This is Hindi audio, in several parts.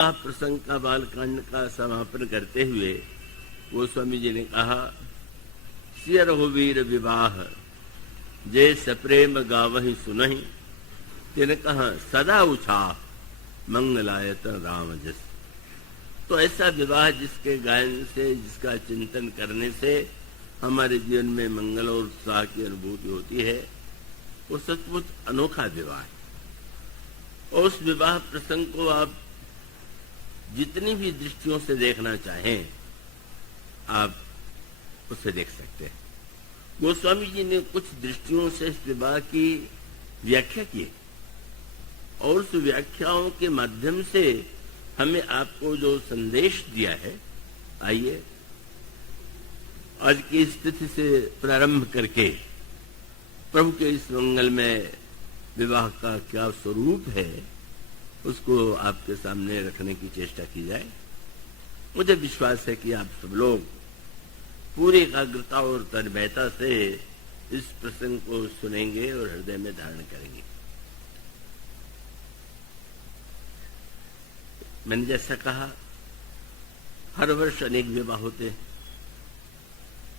प्रसंग का बालकांड का समापन करते हुए गोस्वामी जी ने कहा, सिय रघुवीर विवाह जे सप्रेम गावहि सुनहि, तिन कहा सदा उछाह मंगलायतन राम जस। तो ऐसा विवाह जिसके गायन से, जिसका चिंतन करने से हमारे जीवन में मंगल और उत्साह की अनुभूति होती है, वो सचमुच अनोखा विवाह है। और उस विवाह प्रसंग को आप जितनी भी दृष्टियों से देखना चाहें, आप उसे देख सकते हैं। गोस्वामी जी ने कुछ दृष्टियों से इस विवाह की व्याख्या की और उस व्याख्याओं के माध्यम से हमें आपको जो संदेश दिया है, आइए आज की स्थिति से प्रारंभ करके प्रभु के इस मंगलमय विवाह का क्या स्वरूप है, उसको आपके सामने रखने की चेष्टा की जाए। मुझे विश्वास है कि आप सब लोग पूरी एकाग्रता और तन्मयता से इस प्रसंग को सुनेंगे और हृदय में धारण करेंगे। मैंने जैसा कहा, हर वर्ष अनेक विवाह होते हैं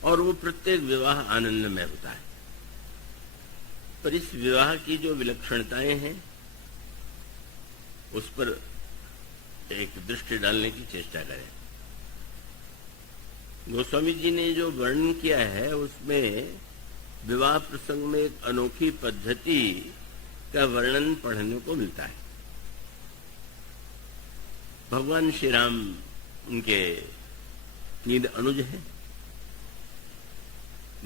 और वो प्रत्येक विवाह आनंदमय होता है। पर इस विवाह की जो विलक्षणताएं हैं, उस पर एक दृष्टि डालने की चेष्टा करें। गोस्वामी जी ने जो वर्णन किया है, उसमें विवाह प्रसंग में एक अनोखी पद्धति का वर्णन पढ़ने को मिलता है। भगवान श्री राम, उनके 3 अनुज हैं।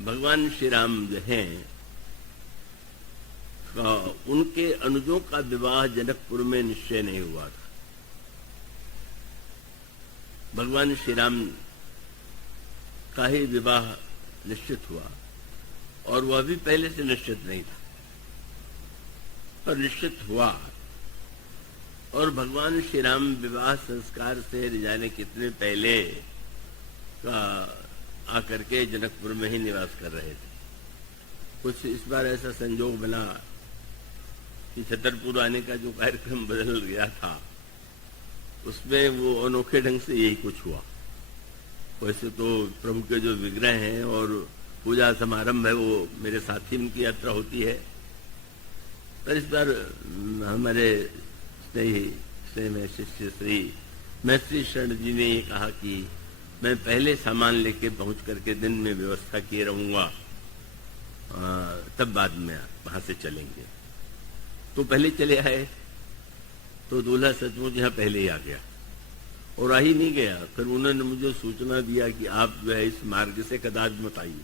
भगवान श्री राम जो हैं, उनके अनुजों का विवाह जनकपुर में निश्चय नहीं हुआ था। भगवान श्री राम का ही विवाह निश्चित हुआ और वह भी पहले से निश्चित नहीं था, पर निश्चित हुआ। और भगवान श्री राम विवाह संस्कार से जाने कितने पहले का आकर के जनकपुर में ही निवास कर रहे थे। कुछ इस बार ऐसा संजोग बना कि छतरपुर आने का जो कार्यक्रम बदल गया था, उसमें वो अनोखे ढंग से यही कुछ हुआ। वैसे तो प्रभु के जो विग्रह हैं और पूजा समारंभ है, वो मेरे साथ ही उनकी यात्रा होती है। पर इस बार हमारे स्नेह शिष्य श्री मैत्री शरण जी ने ये कहा कि मैं पहले सामान लेके पहुंच करके दिन में व्यवस्था किए रहूंगा, तब बाद में वहां से चलेंगे। तो पहले चले आए, तो दूल्हा सचमुच यहाँ पहले ही आ गया और आ ही नहीं गया। फिर उन्होंने मुझे सूचना दिया कि आप जो है इस मार्ग से कदाच मत आइए,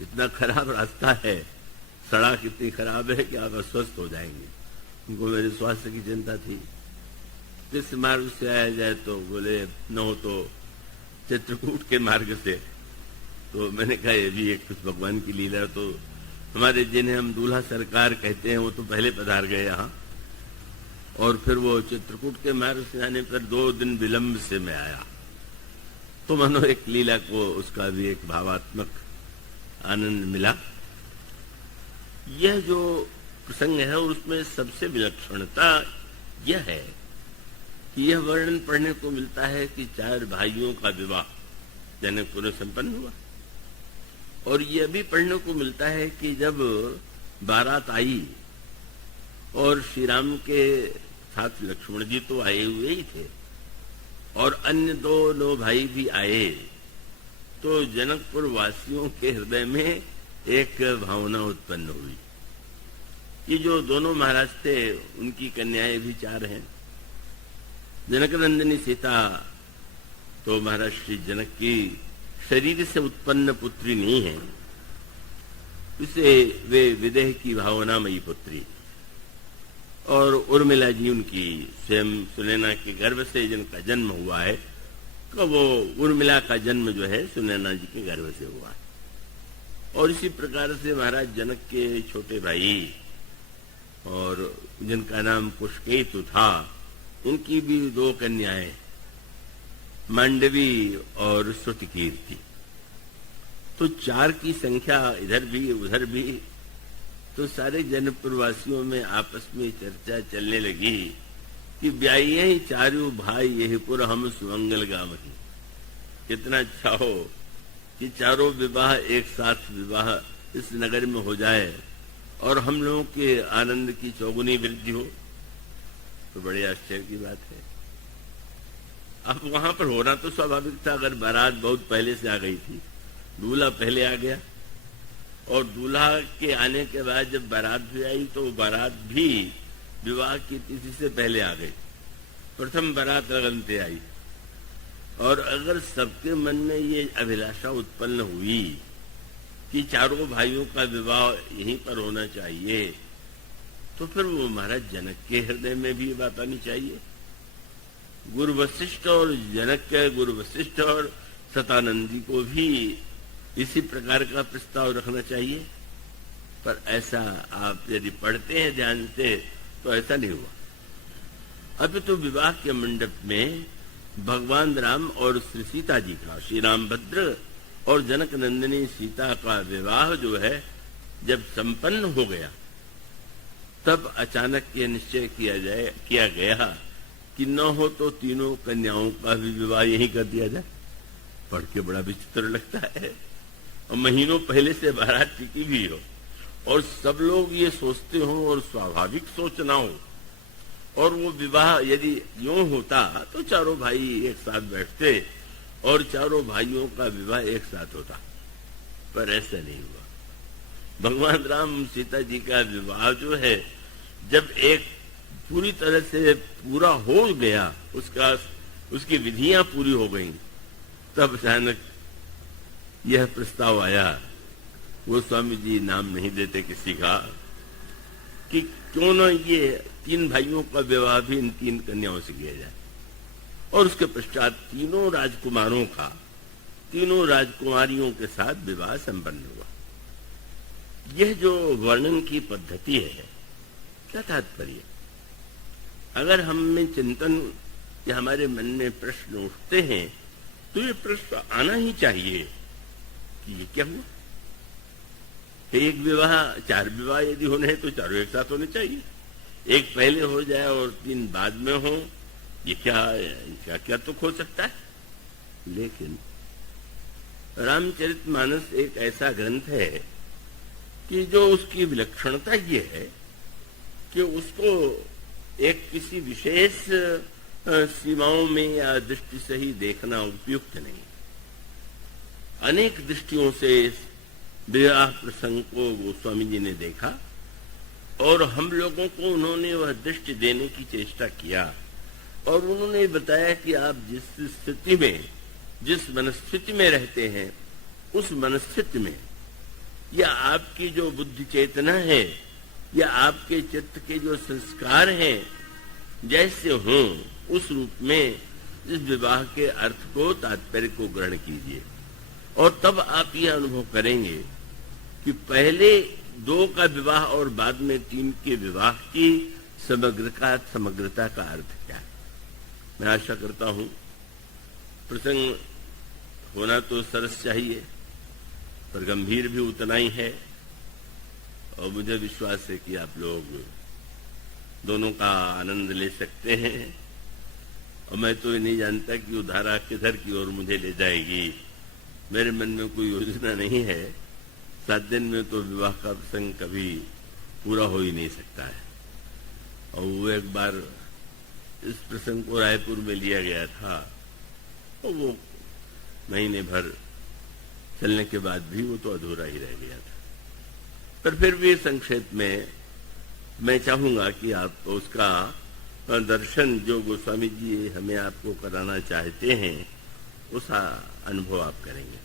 इतना खराब रास्ता है, सड़क इतनी खराब है कि आप अस्वस्थ हो जाएंगे। उनको मेरे स्वास्थ्य की चिंता थी। जिस मार्ग से आया जाए, तो बोले न हो तो चित्रकूट के मार्ग से। तो मैंने कहा ये भी एक कुछ भगवान की लीला। तो हमारे जिन्हें हम दूल्हा सरकार कहते हैं, वो तो पहले पधार गए यहाँ, और फिर वो चित्रकूट के मार्ग से आने पर 2 दिन विलंब से मैं आया। तो मानो एक लीला को, उसका भी एक भावात्मक आनंद मिला। यह जो प्रसंग है, उसमें सबसे विलक्षणता यह है कि यह वर्णन पढ़ने को मिलता है कि 4 भाइयों का विवाह जनकपुर में संपन्न हुआ। और यह भी पढ़ने को मिलता है कि जब बारात आई और श्री राम के साथ लक्ष्मण जी तो आए हुए ही थे और अन्य 2 भाई भी आए, तो जनकपुर वासियों के हृदय में एक भावना उत्पन्न हुई कि जो दोनों महाराज थे, उनकी कन्याएं भी 4 हैं। जनकनंदिनी सीता तो महाराज श्री जनक की शरीर से उत्पन्न पुत्री नहीं है, उसे वे विदेह की भावनामयी पुत्री। और उर्मिला जी उनकी स्वयं सुनैना के गर्भ से जिनका जन्म हुआ है, तो वो उर्मिला का जन्म जो है सुनैना जी के गर्भ से हुआ है। और इसी प्रकार से महाराज जनक के छोटे भाई, और जिनका नाम कुशकेतु था, उनकी भी 2 कन्याएं, मांडवी और सुतकीर्ति। तो 4 की संख्या इधर भी उधर भी। तो सारे जनकपुर वासियों में आपस में चर्चा चलने लगी कि ब्याइये ही चारू भाई यही पुर हम सुमंगल गावही। कितना अच्छा हो कि चारों विवाह एक साथ विवाह इस नगर में हो जाए और हम लोगों के आनंद की चौगुनी वृद्धि हो, तो बड़े आश्चर्य की बात है। अब वहां पर होना तो स्वाभाविक था, अगर बारात बहुत पहले से आ गई थी, दूल्हा पहले आ गया और दूल्हा के आने के बाद जब बारात भी आई तो बारात भी विवाह की तिथि से पहले आ गई। प्रथम बारात लगन से आई और अगर सबके मन में ये अभिलाषा उत्पन्न हुई कि चारों भाइयों का विवाह यहीं पर होना चाहिए, तो फिर वो महाराज जनक के हृदय में भी ये बात आनी चाहिए। गुरु वशिष्ठ और जनक के गुरु वशिष्ठ और सतानंदी को भी इसी प्रकार का प्रस्ताव रखना चाहिए, पर ऐसा आप यदि पढ़ते हैं ध्यान से तो ऐसा नहीं हुआ। अभी तो विवाह के मंडप में भगवान राम और श्री सीता जी का, श्री रामभद्र और जनक नंदिनी सीता का विवाह जो है जब संपन्न हो गया, तब अचानक ये निश्चय किया गया कि न हो तो तीनों कन्याओं का भी विवाह यही कर दिया जाए। पढ़ के बड़ा विचित्र लगता है, और महीनों पहले से बारात टिकी भी हो और सब लोग ये सोचते हो और स्वाभाविक सोचना हो, और वो विवाह यदि यूं होता तो चारों भाई एक साथ बैठते और चारों भाइयों का विवाह एक साथ होता, पर ऐसा नहीं हुआ। भगवान राम सीता जी का विवाह जो है जब एक पूरी तरह से पूरा हो गया, उसकी विधियां पूरी हो गईं, तब अचानक यह प्रस्ताव आया। वो स्वामी जी नाम नहीं देते किसी का, कि क्यों न ये तीन भाइयों का विवाह भी इन तीन कन्याओं से किया जाए, और उसके पश्चात तीनों राजकुमारों का तीनों राजकुमारियों के साथ विवाह संपन्न हुआ। यह जो वर्णन की पद्धति है, क्या तात्पर्य? अगर हम में चिंतन या हमारे मन में प्रश्न उठते हैं तो ये प्रश्न आना ही चाहिए कि ये क्या हुआ। एक विवाह, चार विवाह यदि होने हैं तो चारों एक साथ होने चाहिए, एक पहले हो जाए और तीन बाद में हो, ये क्या तुक हो सकता है। लेकिन रामचरितमानस एक ऐसा ग्रंथ है कि जो उसकी विलक्षणता ये है कि उसको एक किसी विशेष सीमाओं में या दृष्टि से ही देखना उपयुक्त नहीं। अनेक दृष्टियों से विवाह प्रसंग को गोस्वामी जी ने देखा और हम लोगों को उन्होंने वह दृष्टि देने की चेष्टा किया, और उन्होंने बताया कि आप जिस स्थिति में, जिस मनस्थिति में रहते हैं, उस मनस्थिति में या आपकी जो बुद्धि चेतना है या आपके चित्त के जो संस्कार हैं, जैसे हों उस रूप में इस विवाह के अर्थ को, तात्पर्य को ग्रहण कीजिए, और तब आप यह अनुभव करेंगे कि पहले दो का विवाह और बाद में तीन के विवाह की समग्रता का अर्थ क्या है। मैं आशा करता हूं प्रसंग होना तो सरस चाहिए, पर गंभीर भी उतना ही है, और मुझे विश्वास है कि आप लोग दोनों का आनंद ले सकते हैं। और मैं तो ये नहीं जानता कि वो धारा किधर की ओर मुझे ले जाएगी। मेरे मन में कोई योजना नहीं है। 7 दिन में तो विवाह का प्रसंग कभी पूरा हो ही नहीं सकता है। और वो एक बार इस प्रसंग को रायपुर में लिया गया था, और वो महीने भर चलने के बाद भी वो तो अधूरा ही रह गया था। पर फिर भी संक्षेप में मैं चाहूंगा कि आप उसका दर्शन जो गोस्वामी जी हमें आपको कराना चाहते हैं, उस अनुभव आप करेंगे।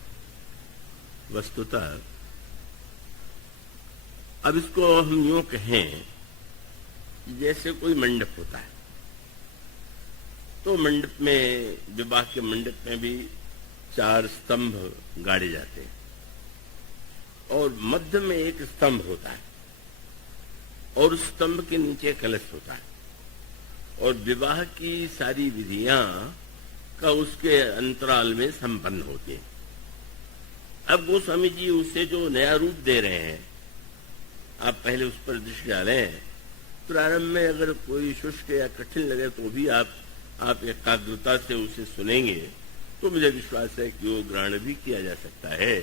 वस्तुतः अब इसको हम यूं कहें, जैसे कोई मंडप होता है, तो मंडप में, विवाह के मंडप में भी 4 स्तंभ गाड़े जाते हैं, और मध्य में एक स्तंभ होता है, और उस स्तंभ के नीचे कलश होता है, और विवाह की सारी विधियां का उसके अंतराल में संपन्न होती है। अब गोस्वामी जी उसे जो नया रूप दे रहे हैं, आप पहले उस पर दृष्टि डालें प्रारंभ में अगर कोई शुष्क या कठिन लगे तो भी आप एकाग्रता से उसे सुनेंगे तो मुझे विश्वास है कि वो ग्रहण भी किया जा सकता है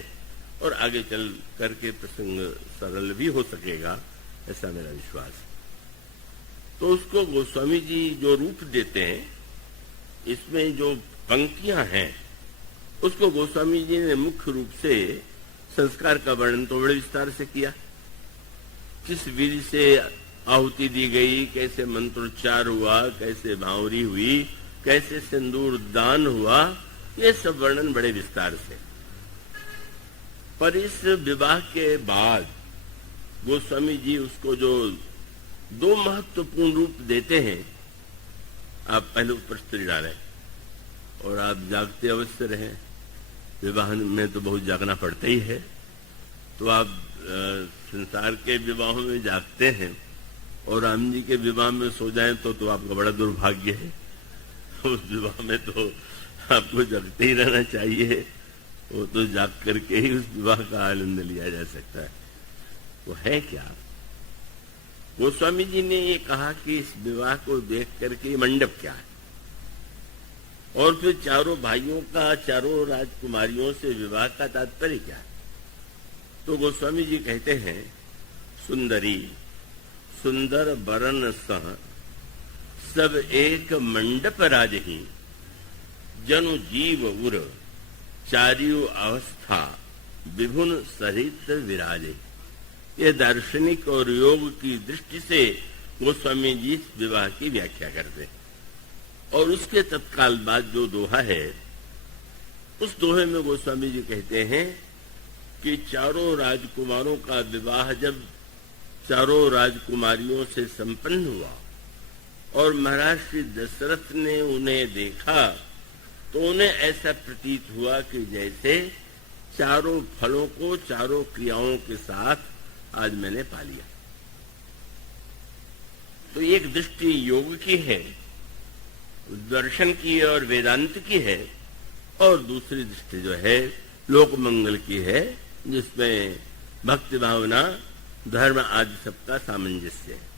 और आगे चल करके प्रसंग सरल भी हो सकेगा, ऐसा मेरा विश्वास है। तो उसको गोस्वामी जी जो रूप देते हैं, इसमें जो पंक्तियां हैं, उसको गोस्वामी जी ने मुख्य रूप से संस्कार का वर्णन तो बड़े विस्तार से किया। किस विधि से आहुति दी गई, कैसे मंत्रोच्चार हुआ, कैसे भावरी हुई, कैसे सिंदूर दान हुआ, ये सब वर्णन बड़े विस्तार से। पर इस विवाह के बाद गोस्वामी जी उसको जो दो महत्वपूर्ण रूप देते हैं, आप पहले उस पर स्त्री डालें और आप जागते अवश्य रहें। विवाह में तो बहुत जागना पड़ता ही है, तो आप संसार के विवाहों में जागते हैं और राम जी के विवाह में सो जाएं तो आपका बड़ा दुर्भाग्य है। उस विवाह में तो आपको जगते ही रहना चाहिए, वो तो जाग करके ही उस विवाह का आनंद लिया जा सकता है। वो है क्या? गोस्वामी जी ने ये कहा कि इस विवाह को देख करके मंडप क्या है, और फिर चारों भाइयों का, चारों राजकुमारियों से विवाह का तात्पर्य क्या है। तो गोस्वामी जी कहते हैं, सुंदरी सुंदर बरन सह सब एक मंडप राजही, जनु जीव उर चारियो अवस्था विभुन सहित विराजे। ये दार्शनिक और योग की दृष्टि से गोस्वामी जी इस विवाह की व्याख्या करते हैं। और उसके तत्काल बाद जो दोहा है, उस दोहे में गोस्वामी जी कहते हैं कि चारों राजकुमारों का विवाह जब चारों राजकुमारियों से संपन्न हुआ और महाराज श्री दशरथ ने उन्हें देखा तो उन्हें ऐसा प्रतीत हुआ कि जैसे चारों फलों को चारों क्रियाओं के साथ आज मैंने पा लिया। तो एक दृष्टि योग की है, दर्शन की और वेदांत की है, और दूसरी दृष्टि जो है लोक मंगल की है, जिसमें भक्ति भावना, धर्म आदि सबका सामंजस्य है।